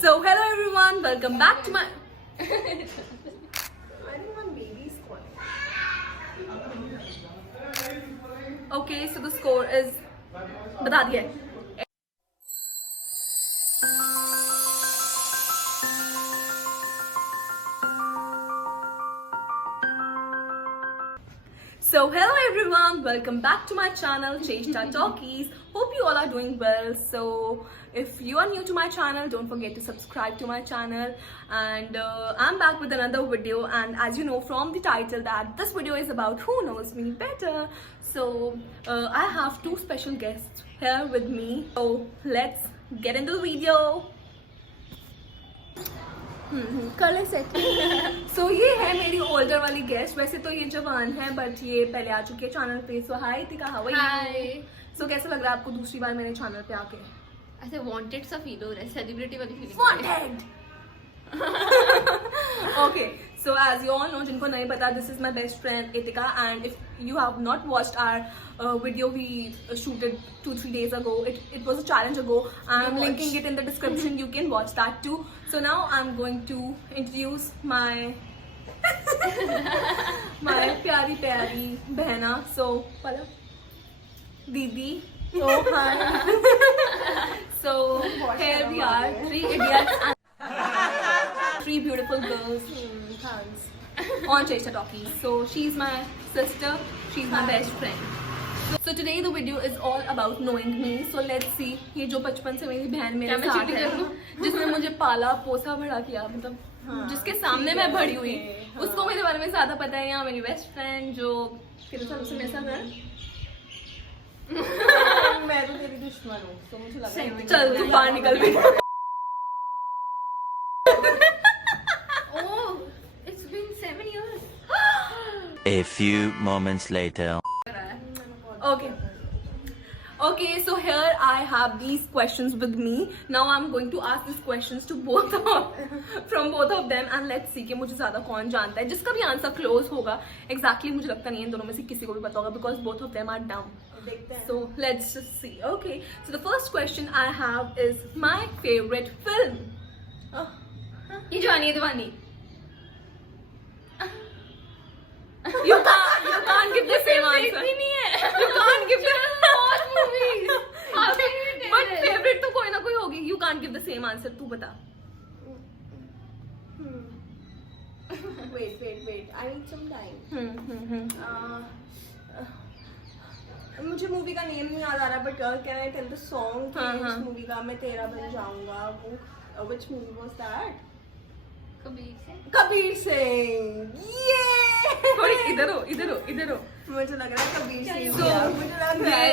So hello everyone, welcome back to my. I think one baby is calling. Okay, so the score is. बता दिया है. So hello everyone, welcome back to my channel Cheshta Talkies. Hope you all are doing well. So if you are new to my channel, don't forget to subscribe to my channel. And I'm back with another video, and as you know from the title that this video is about who knows me better. So I have two special guests here with me. So let's get into the video. Colour set. So ये है मेरी older वाली guest. वैसे तो ये जवान है but ये पहले आ चुकी है चैनल पे. सो हाय तिका, हाउ आर यू? हाय. सो कैसा लग रहा है आपको दूसरी बार मेरे चैनल पे आके? ऐसे वांटेड सा फील हो रहा है, सेलिब्रिटी वाली feeling. Wanted. Okay, so as you all know, जिनको नहीं पता, this is my best friend Itika, and if you have not watched our video we shooted 2-3 days ago, it was a challenge ago. I'm linking it in the description. You can watch that too. So now I'm going to introduce my प्यारी प्यारी बहना. So पला दीदी. Oh hi. So here we are, three idiots and three beautiful girls on Cheshta Talkies. So she's my sister, she's my best friend. So today the video is all about knowing me. So let's see, ये जो बचपन से मेरी बहन मेरे साथ है, जिसने मुझे पाला पोसा बड़ा किया, मतलब जिसके सामने मैं बड़ी हुई, उसको मेरे बारे में ज्यादा पता है. यहाँ मेरी बेस्ट फ्रेंड जो कितने सालों से मेरे साथ है. मैं तो तेरी दुश्मन हूँ, तो मुझे लगा है चल तू बाहर निकल भी. Oh, it's been 7 years. A few moments later. Okay, so here I have these questions with me. Now I'm going to ask these questions to both of them, and let's see कि मुझे ज़्यादा कौन जानता है. जिसका भी answer close होगा, exactly मुझे लगता नहीं है इन दोनों में से किसी को भी पता होगा, because both of them are dumb. So let's just see. Okay, so the first question I have is my favorite film. ये जवानी है दीवानी. You can't give the same answer. नहीं है. You can't give the movies. But favorite तो कोई ना कोई होगी. You can't give the same answer. तू बता. Wait. I need some time. मुझे मूवी का नेम नहीं याद आ रहा, but can I tell the song इस मूवी का? मैं तेरा बन जाऊंगा. वो which movie was that? Kabir Singh. थोड़ी इधर हो. मुझे लग रहा है कबीर सिंह. So, मुझे लग रहा है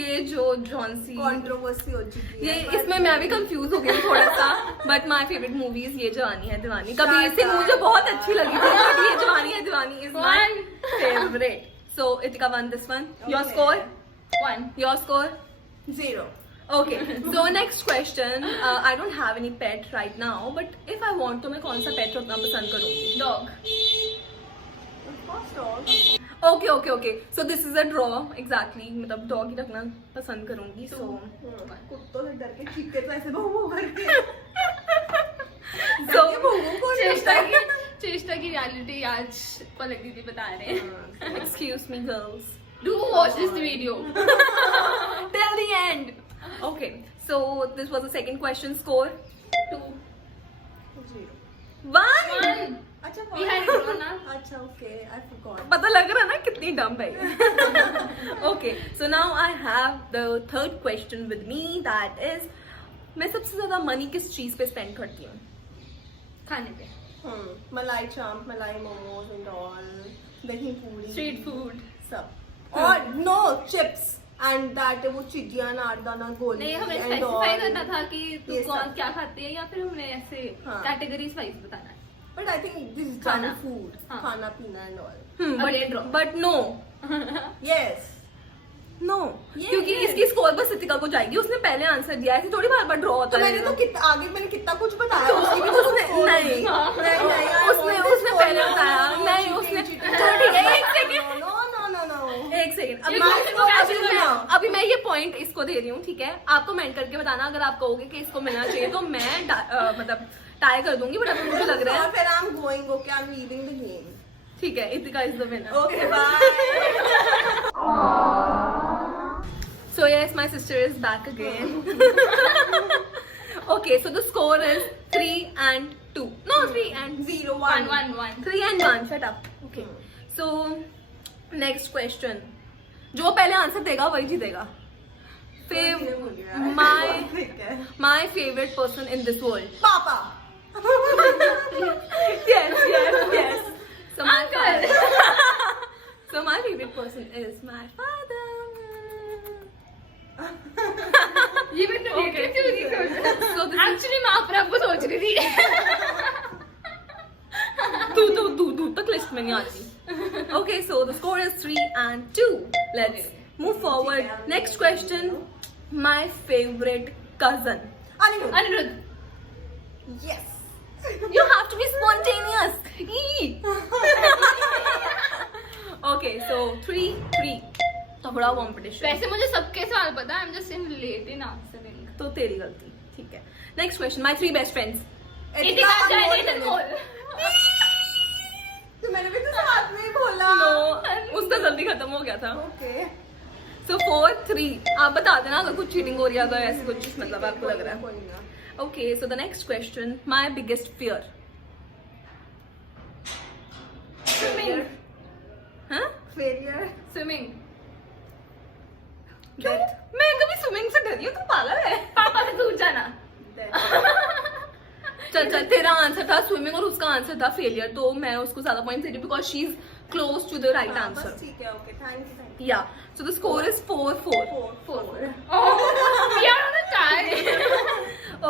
ये जो जॉन्सी कंट्रोवर्सी हो चुकी ये है. इसमें मैं भी कंफ्यूज हो गई थोड़ा सा. बट माय फेवरेट मूवीज ये जवानी है दीवानी. कबीर सिंह मुझे बहुत अच्छी लगी थी, but Yeh Jawaani Hai Deewani is my favourite. So Itika won this one. Your score? 1. Your score? 0. Okay. So next question. I don't have any pet right now, but if I want to, मैं कौन सा pet रखना पसंद करूँगी? Dog. First dog. Okay. So this is a draw. Exactly. मतलब dog ही रखना पसंद करूँगी. So कुत्तों से डर के चीखते तो ऐसे भौ करके. चेष्टा की रियलिटी आज पलक दीदी बता रहे हैं. excuse me, girls. Do watch this video. Till the end. Okay. So this was the second question. Score 2. 0. 1. अच्छा We had it wrong, ना? अच्छा okay, I forgot. पता लग रहा है ना कितनी डम है. Okay, so now I have the third question with me, that is मैं सबसे ज्यादा मनी किस चीज पे स्पेंड करती हूँ? खाने पे. मलाई चांप, मलाई मोमोज एंड ऑल, दही पूरी, Street food. सब. और नो चिप्स एंड दैट वो चिड़िया नारदाना गोली नहीं, हमें एंड स्पेसिफाई करना था कि तू ये कौन सब. क्या खाती है, या फिर हमने ऐसे कैटेगरीज वाइज बताना है. But I think this is खाना. फूड. हाँ. खाना पीना and all. Again draw. But no. Yes. No. Yes. क्योंकि इसकी स्कोर बस इतिका को जाएगी. उसने पहले आंसर दिया है, ऐसे थोड़ी बार बार ड्रॉ होता तो है. मैंने तो आगे मैंने कितना कुछ बताया. उसकी भी तो उसने score नहीं होगी. उसने पहले बताया. नहीं उसने. एक सेकंड. नो. एक सेकंड. अभी मैं ये पॉइंट इसको दे रही हूँ, ठीक है? आपको मेंट करके बताना अगर आप कहोगे कि इसको मिलना चाहिए तो मैं मतलब टाई कर दूंगी, बट अभी मुझे लग रहा है फिर I'm going, okay, I'm leaving the game. ठीक है, Itika is the winner. Okay, bye. So yes, my sister is back again. Okay, so the score is 3 and 2. No, 3 and 0, 1 1. 1 1 3 and 1. Shut up. Okay. So next question. जो पहले answer देगा वही जीतेगा. My favorite person in this world. Papa. Yes. So my so my favorite person is my father. ये भी तो Okay. क्यों नहीं सोच So this is एक्चुअली मैं अपने आप को सोच रही थी. तू तक लिस्ट में नहीं आती. Okay, so the score is 3 and 2. Let's move forward. Next question. My favorite cousin. Anirudh. Yes. You have to be spontaneous. Eee. Okay, so 3. तगड़ा competition. वैसे मुझे सबके सवाल पता है. I'm just in related answering. तो तेरी गलती. ठीक है. Next question. My 3 best friends. इतिका जैनित खोल. तो मैंने भी तो साथ में ही बोला. No, उसका जल्दी खत्म हो गया था. Okay. So 4, 3. आप बता देना अगर कुछ चीटिंग हो रही है, अगर ऐसे कुछ मतलब आपको लग रहा है. कोई ना. Okay, so the next question. My biggest fear. Swimming. Huh? Failure. Swimming. क्यों? मैं कभी स्विमिंग से डरी हूँ? तू पागल है? पापा से दूर जाना. चल तेरा आंसर था स्विमिंग और उसका आंसर था फेलियर, तो मैं उसको ज्यादा पॉइंट दे रही because she is close to the right बस आंसर. ठीक है. Okay, thank you. या so the score is 4-4. 4. Oh, we are on a tie.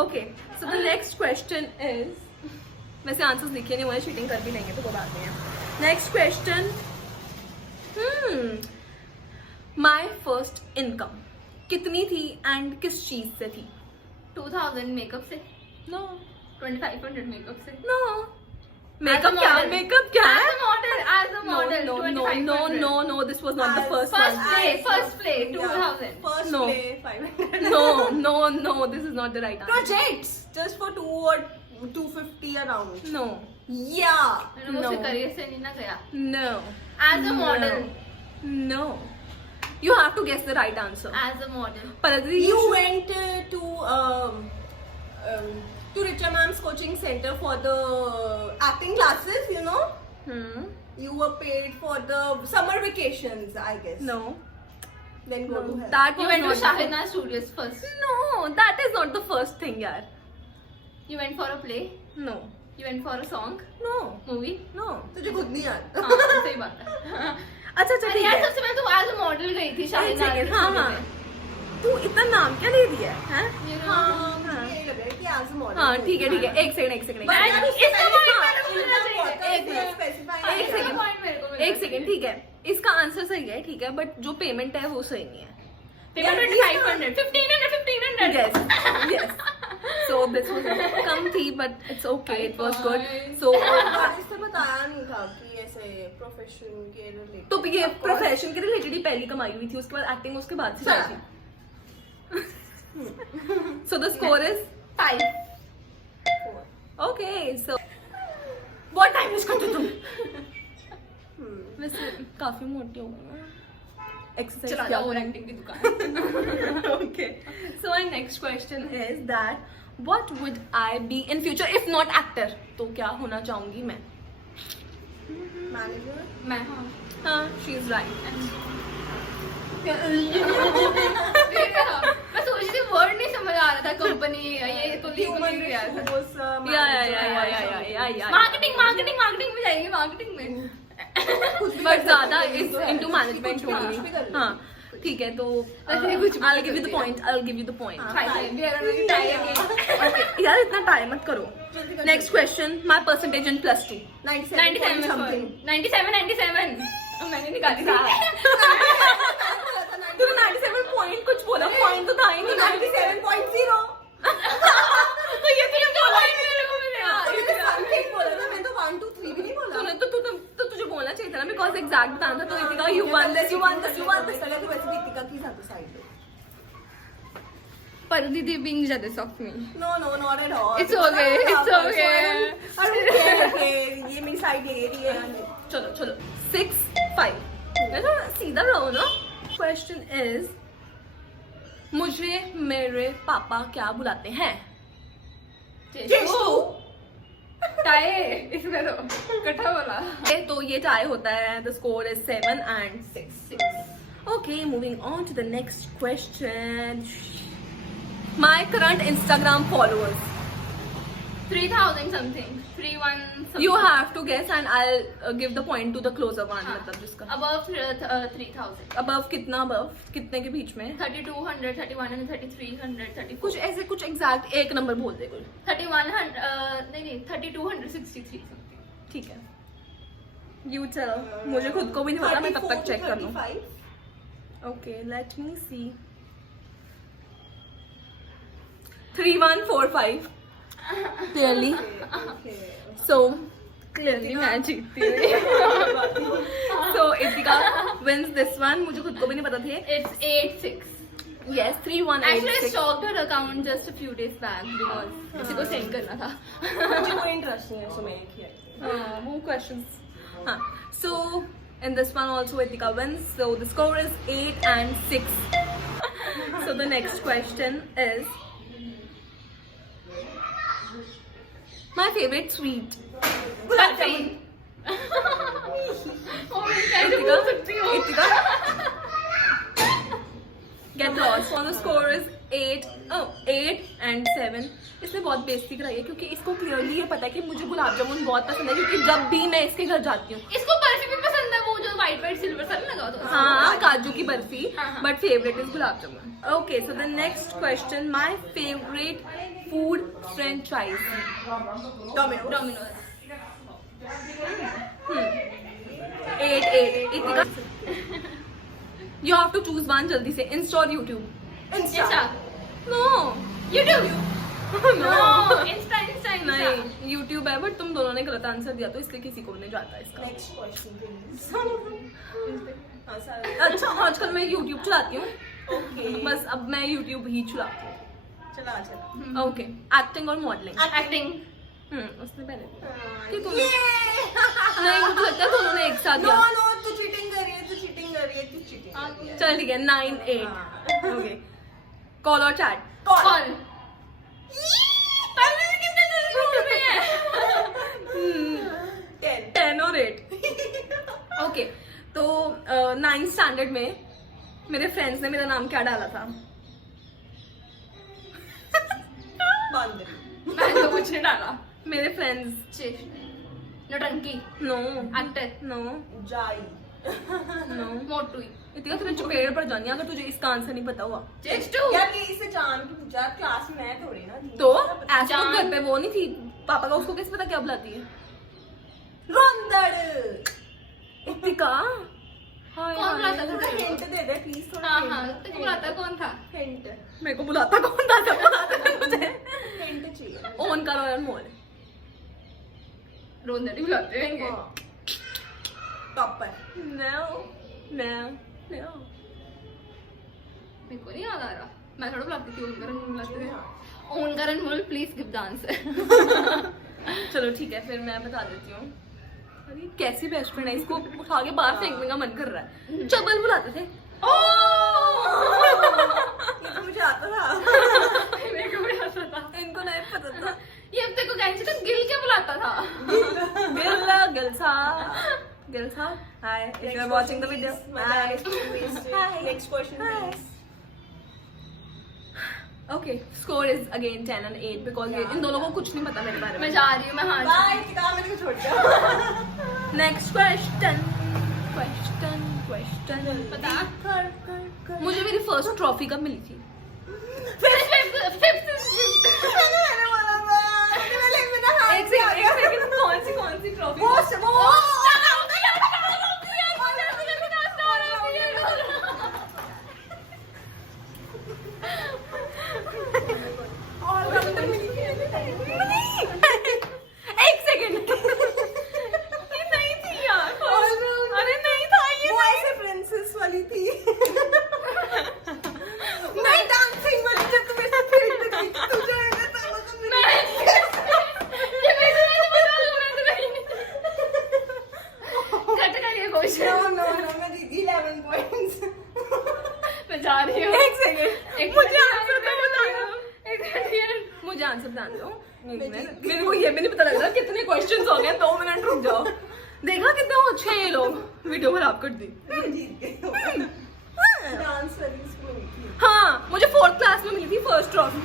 Okay, so the next question is, वैसे आंसर्स लिखे नहीं हुए, चीटिंग कर भी नहीं है तो कोई बात नहीं है. Next question. My first income कितनी थी एंड किस चीज से थी? 2000 मेकअप से. नो 2500 मेकअप से. नो मेकअप क्या? मेकअप क्या है? As a model. No, 2500. this was not the first First one. play, 2000. First No. play 500. No, this is not the right answer. Projects just for 2 or 250 around. No. Yeah. मैंने मुझसे career से नहीं ना गया. No. As a model. No. You have to guess the right answer. As a model. Paragri, You went to Richa Ma'am's coaching center for the acting classes, you know? You were paid for the summer vacations, I guess. No. Then go to hell. That You was went to not the Shahina Studios first. No, that is not the first thing, yaar. You went for a play. No. You went for a song. No. Movie. No. तुझे खुद नहीं आता. हाँ सही बात है. अच्छा अरे ठीक यार है. सबसे पहले तो एज अ मॉडल गई थी एक शाहिना. सेकंड. हाँ. तू इतना नाम क्या ले दिया है? हैं? हाँ, मुझे यही लग रहा है कि as a model. हाँ ठीक है. एक सेकंड. But यार, उससे इसका पहले point हाँ, मैंने बोलना चाहिए. एक मिनट specify एक नहीं second. किया. पॉइंट मेरे को मिलना एक सेकंड. ठीक है. इसका आंसर सही है, ठीक है, बट जो पेमेंट है वो सही नहीं है. Payment 2500 1500. Yes. So this was कम थी, but it's okay. It was good. So बारिश ने बताया नहीं था कि ऐसे प्रोफेशन के रिलेटेड. तो ये प्रोफेशन के रिलेटेड ही पहली कमाई हुई थी, उसके बाद एक्टिंग उसके बाद से आई थी. So the score is 5. okay. So बहुत टाइम वेस्ट करते तुम. वैसे काफी मोटी हो गई. एक्सरसाइज चला क्या जाओ और एक्टिंग की दुकान. Okay. So my next question is that what would I be in future if not actor? तो क्या होना चाहूंगी मैं? मैनेजर. मैं हाँ, she is right. मैं सोच रही थी वर्ड नहीं समझ आ रहा था. कंपनी ये तो Human लिया था. resource Yeah. मार्केटिंग में जाएंगे. मार्केटिंग में But ज़्यादा is into management कुछ भी only. कर लो. हाँ, ठीक है. तो ऐसे कुछ भी I'll give you the कर point. Okay, यार इतना टाइम मत करो. Next question. My percentage in +2. 97 something. 97 मैंने निकाली थी. तूने 97 पॉइंट कुछ बोला, पॉइंट तो था ही नहीं. 97.0. तो ये तो पॉइंट मेरे को मिले. something बोला ना, मैं तो 1 2 3 भी नहीं बोला. तूने तो तुझे बोलना चाहिए था ना, बिकॉज एग्जैक्ट बताना था. तो इतिका you won this, you won this, you won this. चला तू वैसे दीपिका की था तो साइड पर दीदी being jealous of me. No, not at all. It's okay, it's okay. I don't care, okay. ये मेरी साइड ले रही है. चलो 6-5. ना सीधा रहो ना. Question is, मुझे मेरे पापा क्या बुलाते हैं? जेशु. टाई इसमें तो कट्ठा बोला. तो ये टाई होता है. The score is 7 and 6. Okay, moving on to the next question. My current Instagram followers. 3,000 something. 3,1 something. You have to guess and I'll give the point to the closer one. मतलब जिसका Above 3,000. above कितना above कितने के बीच में 3,200, 3,100, 3,300, 34. कुछ ऐसे कुछ exact एक नंबर बोल दे कुछ 3,100 नहीं 3,263 something. ठीक है. You tell. मुझे खुद को भी नहीं पता. मैं तब तक चेक कर लूँ. 35. Okay, let me see. 3,145. Clearly. Okay. So clearly मैं जीतती हूँ. So Itika wins this one. मुझे खुद को भी नहीं पता थे. It's 8,600. Yes, Actually, I 3,186. stalked her account just a few days back because किसी को send करना था. मुझे कोई इंटरेस्ट नहीं है सो मैं किया. More questions. हाँ. So in this one also Itika wins. So the score is 8 and 6. So the next question is my favorite sweet. Country. Itika. Get lost. So the score is 8 and 7. इसने बहुत बेइज्जती कराई है क्योंकि इसको clearly ये पता है कि मुझे गुलाब जामुन बहुत पसंद है क्योंकि जब भी मैं इसके घर जाती हूँ. इसको बर्फी भी पसंद है वो जो white सिल्वर सा लगा होता है. हाँ काजू की बर्फी. हाँ. But favorite is gulab jamun. Okay, so the next question, my favorite food franchise. Domino's. 8. Itika. You have to choose one जल्दी से. Insta or YouTube? Insta. No. YouTube. No. Insta. नहीं YouTube है बट तुम दोनों ने गलत आंसर दिया तो इसलिए किसी को भी नहीं जाता इसका. Next question please. हाँ सर. अच्छा आजकल मैं YouTube चलाती हूँ. ओके. बस अब मैं YouTube ही चलाती हूँ. चला. ओके. एक्टिंग और मॉडलिंग. Acting. उसने पहले ये. नहीं मुझे लगता है दोनों ने एक साथ नो दिया. तू चीटिंग कर रही है. तू चीटिंग कर रही है. चल ठीक है 9-8. ओके. कॉल और चैट. Call. पहले से कितने जल्दी बोल रही है. 10. और 8. ओके. तो 9th स्टैंडर्ड में मेरे फ्रेंड्स ने मेरा नाम क्या डाला था? बंदर. मैंने तो कुछ नहीं डाला. मेरे फ्रेंड्स. नौटंकी. No Actor. नो जाई. नो. मोटुई. इतना तुझे चपेड़ पर जानी अगर तुझे इसका आंसर नहीं पता हुआ Just यार ये इसे जान के पूछा. क्लास में मैं थोड़ी ना थी. तो ऐसे जान- घर पे वो नहीं थी पापा का. उसको कैसे पता क्या बुलाती है? रोंदड़. इतिका. कौन बुलाता था? थोड़ा हिंट दे दे प्लीज. थोड़ा हाँ तेरे को बुलाता कौन था? हिंट. मेरे को बुलाता कौन था जब बुलाता था मुझे? हिंट चाहिए. ओन का रॉयल मॉल. रोंदड़ी बुलाते रहेंगे. टॉपर. No. मेरे को नहीं याद आ रहा. मैं थोड़ा बुलाती थी. ओनकर अनमोल बुलाते थे. ओनकर अनमोल प्लीज गिव द आंसर. चलो ठीक है फिर मैं बता देती हूँ. अरे कैसी बेस्ट फ्रेंड है. इसको उठा के बाहर फेंकने का मन कर रहा है. चबल बुलाते थे. ये तो मुझे आता था. मेरे को भी आता था. इनको नहीं पता था. ये अब तेरे को कैसे तो गिल के बुलाता था. Gilsa. Hi. If you are watching the video. Hi. Next question please. Okay. Score is again 10 and 8 because इन दोनों को कुछ नहीं पता मेरे बारे मैं में. जा रही हूँ. मैं हार बाय. टिका मेरे को छोड़ दो. Next question. बता. मुझे मेरी फर्स्ट ट्रॉफी कब मिली थी? फिफ्थ. मैंने बोला था. मैंने मेरा हाथ एक सेकंड. कौन सी ट्रॉफी? वो एक सेकंड. ये नहीं थी यार. अरे नहीं था ये. वो ऐसे आंसर बता दो। मेरे को ये भी नहीं पता लग रहा कितने क्वेश्चंस हो गए। 2 मिनट रुक जाओ। देखा कितने अच्छे हैं ये लोग। वीडियो खराब कर दी। डांस वाली हाँ, मुझे 4th क्लास में मिली थी फर्स्ट ट्रॉफी।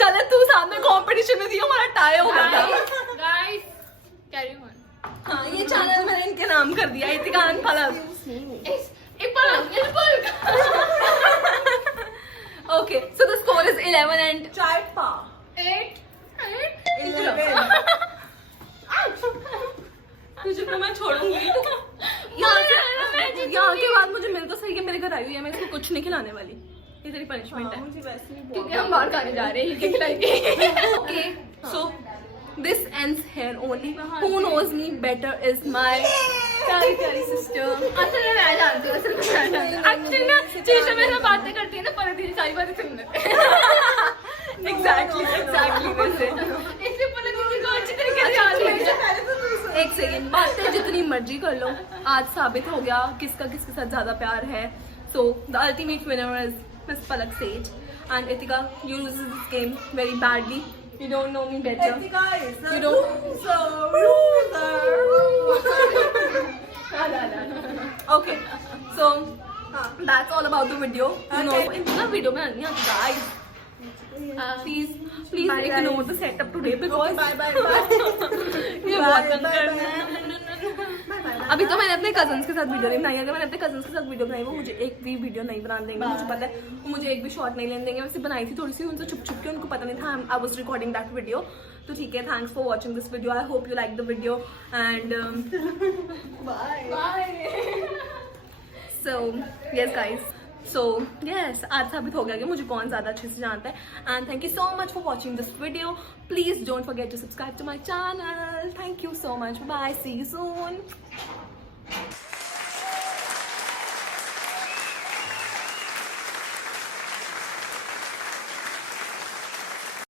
चले तू सामने कंपटीशन में थी, हमारा टाई हो गया था। Guys carry on. हाँ, ये चैनल मैंने इनके नाम कर दिया, इतिकान फलक। Okay, so the score is 11 and चाय पा 8 तुझे तो मैं छोड़ूंगी। यहाँ के बाद मुझे मिल तो सही है, मेरे घर आई हुई है, मैं इसको कुछ नहीं खिलाने वाली। ये तेरी पनिशमेंट है मुझे वैसे भी क्योंकि हम बाहर खाने जा रहे हैं ये खिलाएंगे। Okay, so this ends here only. Who knows me better is my प्यारी sister. असल में मैं जानती हूँ, असल में मैं जानती हूँ। Actually ना शीशे में सब बातें करती है ना, पर दीदी सारी बातें सुन लेते हैं। Exactly वैसे। इसलिए पहले दीदी को अच्छी तरीके से याद है। एक सेकेंड, बातें जितनी मर्जी कर लो, आज साबित हो गया किसका किसके साथ ज्यादा प्यार है। So the ultimate winner is Miss Palak Sage and Itika. You lose this game very badly. You don't know me better. Etika is the You don't- loser. Okay, so that's all about the video. You know, इतना video में नहीं आता guys. Please Bye, ignore guys. the setup today because Bye bye. ये बहुत तंग Bye, करना है। अभी तो मैंने अपने कजन्स के साथ वीडियो नहीं बनाई। अगर मैंने अपने कजन्स के साथ वीडियो बनाई वो मुझे एक भी वीडियो नहीं बनाने देंगे, मुझे पता है। वो मुझे एक भी शॉट नहीं लेने देंगे। वैसे बनाई थी थोड़ी सी उनसे छुप छुप के, उनको पता नहीं था I was recording that video. तो ठीक है, thanks for watching this video. I hope you like the video and so yes guys, so yes, आज साबित हो गया कि मुझे कौन ज़्यादा अच्छे से जानता है। And thank you so much for watching this video. Please don't forget to subscribe to my channel. Thank you so much. Bye, see you soon.